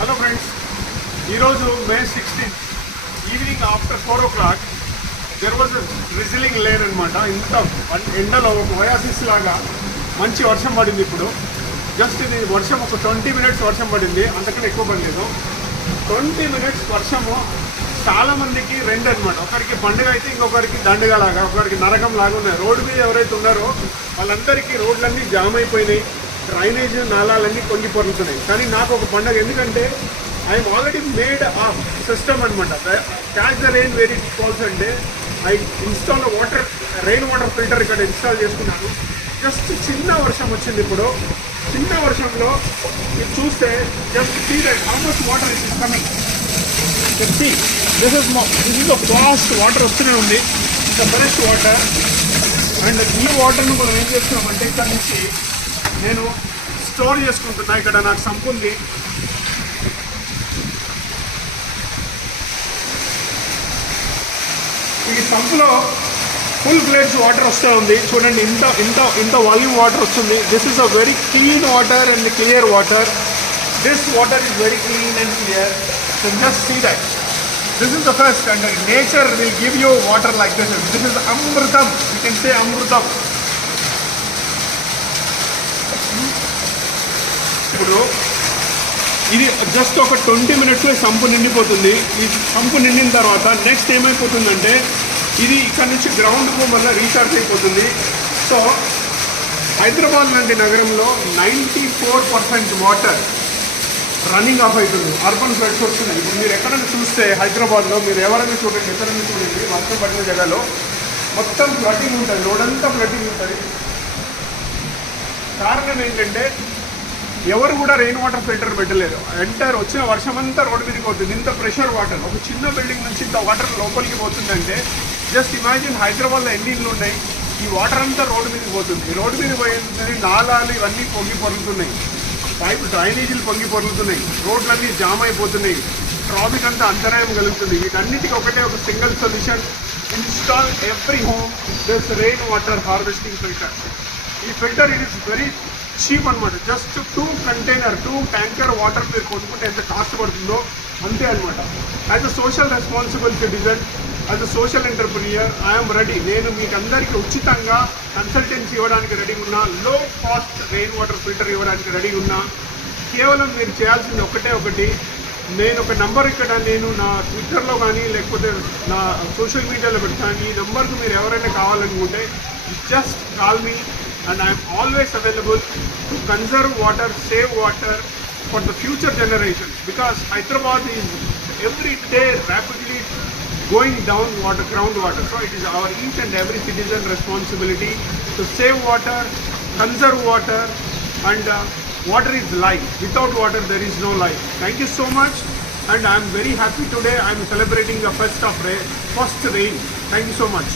Hello friends, ఈరోజు మే 16 evening after 4 o'clock there was drizzling lane అనమాట. ఇంత ఎండలో ఒక ఒయాసిస్ లాగా మంచి వర్షం పడింది. ఇప్పుడు జస్ట్ ఇది వర్షం ఒక 20 minutes వర్షం పడింది, అంతకన్నా ఎక్కువ పడలేదు. 20 minutes వర్షము చాలామందికి రెండు అనమాట. ఒకరికి పండుగ అయితే ఇంకొకరికి దండగ లాగా, ఒకరికి నరకం లాగా ఉన్నాయి. రోడ్డు మీద ఎవరైతే ఉన్నారో వాళ్ళందరికీ రోడ్లన్నీ జామ్ అయిపోయినాయి, డ్రైనేజ్ నాళాలన్నీ కొంగి పొరులుతున్నాయి. కానీ నాకు ఒక పండుగ, ఎందుకంటే I'm already made a system అనమాట. Catch the rain very falls అంటే I install rain water filter ఇక్కడ ఇన్స్టాల్ చేసుకున్నాను. జస్ట్ చిన్న వర్షం వచ్చింది. ఇప్పుడు చిన్న వర్షంలో మీరు చూస్తే just see that how much water is coming. This is fast water వస్తూనే ఉంది, ఇంకా ఫ్రెష్ వాటర్. అండ్ ఈ వాటర్ను మనం ఏం చేస్తున్నామంటే ఇక్కడ నుంచి నేను స్టోర్ చేసుకుంటున్నా. ఇక్కడ నాకు సంప్ ఉంది. ఈ సంపులో ఫుల్ ఫ్లెడ్జ్ వాటర్ వస్తూ ఉంది. చూడండి, ఇంత ఇంత ఇంత వాల్యూమ్ వాటర్ వస్తుంది. This is a very clean water and clear water. This water is very clean and clear. So just see that. This is the first, and nature will give you water like this. This is Amrutam. You can say Amrutam. ఇప్పుడు ఇది just ఒక 20 minutesలో sump నిండిపోతుంది. ఈ sump నిండిన తర్వాత next ఏమైపోతుందంటే ఇది ఇక్కడ నుంచి గ్రౌండ్కు మళ్ళీ రీఛార్జ్ అయిపోతుంది. సో హైదరాబాద్ లాంటి నగరంలో 94% వాటర్ రన్నింగ్ ఆఫ్ అవుతుంది. అర్బన్ ఫ్లడ్స్ వస్తున్నాయి. ఇప్పుడు మీరు ఎక్కడైనా చూస్తే హైదరాబాద్లో మీరు ఎవరైనా చూడండి, ఎక్కడైనా చూడండి, వర్షం పడిన జగలో మొత్తం ఫ్లడ్డింగ్ ఉంటుంది, రోడ్ అంతా ఫ్లడ్డింగ్ ఉంటుంది. కారణం ఏంటంటే ఎవరు కూడా రెయిన్ వాటర్ ఫిల్టర్ పెట్టలేదు. ఎంటర్ వచ్చిన వర్షం అంతా రోడ్డు మీదకి పోతుంది. ఇంత ప్రెషర్ వాటర్ ఒక చిన్న బిల్డింగ్ నుంచి ఇంత వాటర్ లోపలికి పోతుందంటే జస్ట్ ఇమాజిన్ హైదరాబాద్లో ఎన్ని ఇళ్ళు ఉన్నాయి. ఈ వాటర్ అంతా రోడ్డు మీదకి పోతుంది. రోడ్డు మీద పోయిందని నాలాలు ఇవన్నీ పొంగి పొరుగుతున్నాయి, పైపు డ్రైనేజీలు పొంగి పొరుగుతున్నాయి, రోడ్లన్నీ జామ్ అయిపోతున్నాయి, ట్రాఫిక్ అంతా అంతరాయం కలుగుతుంది. వీటన్నిటికీ ఒకటే ఒక single solution: install every home this rain water harvesting filter. ఈ filter it is very cheap అనమాట. జస్ట్ 2 ట్యాంకర్ వాటర్ మీరు కొనుక్కుంటే ఎంత కాస్ట్ పడుతుందో అంతే అనమాట. As a social responsible citizen, as a social entrepreneur, I'm ready. నేను మీకు అందరికీ ఉచితంగా కన్సల్టెన్సీ ఇవ్వడానికి రెడీ ఉన్నా, low cost rain water filter ఇవ్వడానికి రెడీ ఉన్నా. కేవలం మీరు చేయాల్సింది ఒకటి. నేను ఒక నంబర్ ఇక్కడ నేను నా ట్విట్టర్లో కానీ లేకపోతే నా సోషల్ మీడియాలో పెడతాను. ఈ నెంబర్కి మీరు ఎవరైనా కావాలనుకుంటే just call me and I am always available to conserve water, save water for the future generations, because Hyderabad is every day rapidly going down groundwater. So it is our each and every citizen responsibility to save water, conserve water, and water is life. Without water there is no life. Thank you so much, and I am very happy today. I am celebrating the first rain. Thank you so much.